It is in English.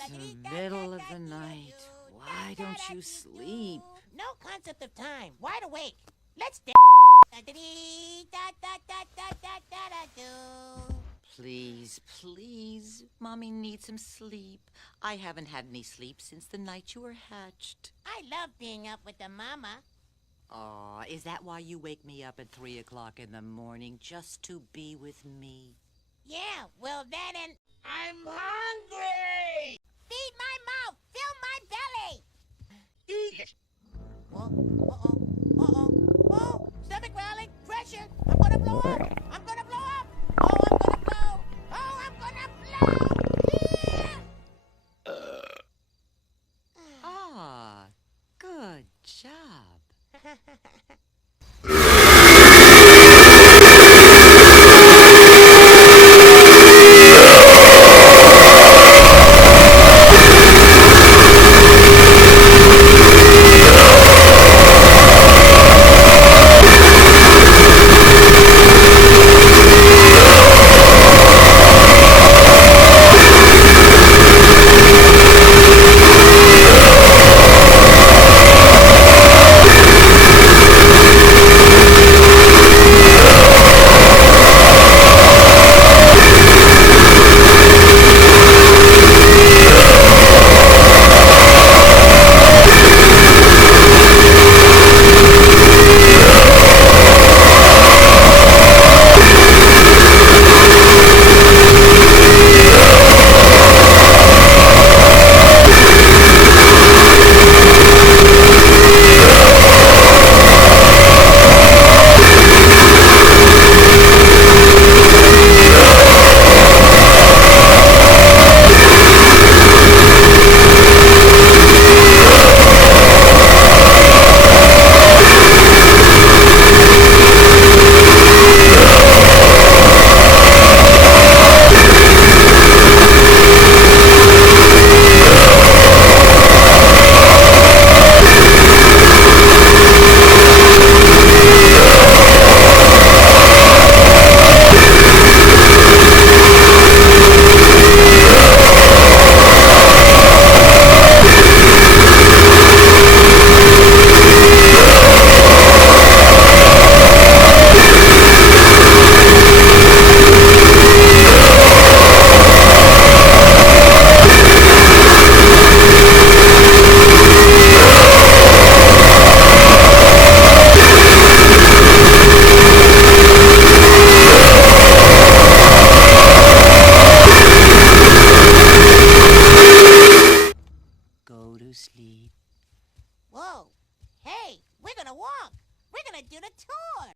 It's the middle of the night. Why don't you sleep? No concept of time. Wide awake. Let's Please, please. Mommy needs some sleep. I haven't had any sleep since the night you were hatched. I love being up with the mama. Aw, is that why you wake me up at 3 o'clock in the morning just to be with me? Yeah, well that and... I'm hungry! Feed my mouth! Fill my belly! Eat it! Whoa, oh, stomach growling, pressure, I'm gonna blow up! I'm gonna blow up! Oh, I'm gonna blow! Oh, I'm gonna blow! Yeah! Ah, good job. Go to sleep. Whoa, hey, we're gonna walk. We're gonna do the tour.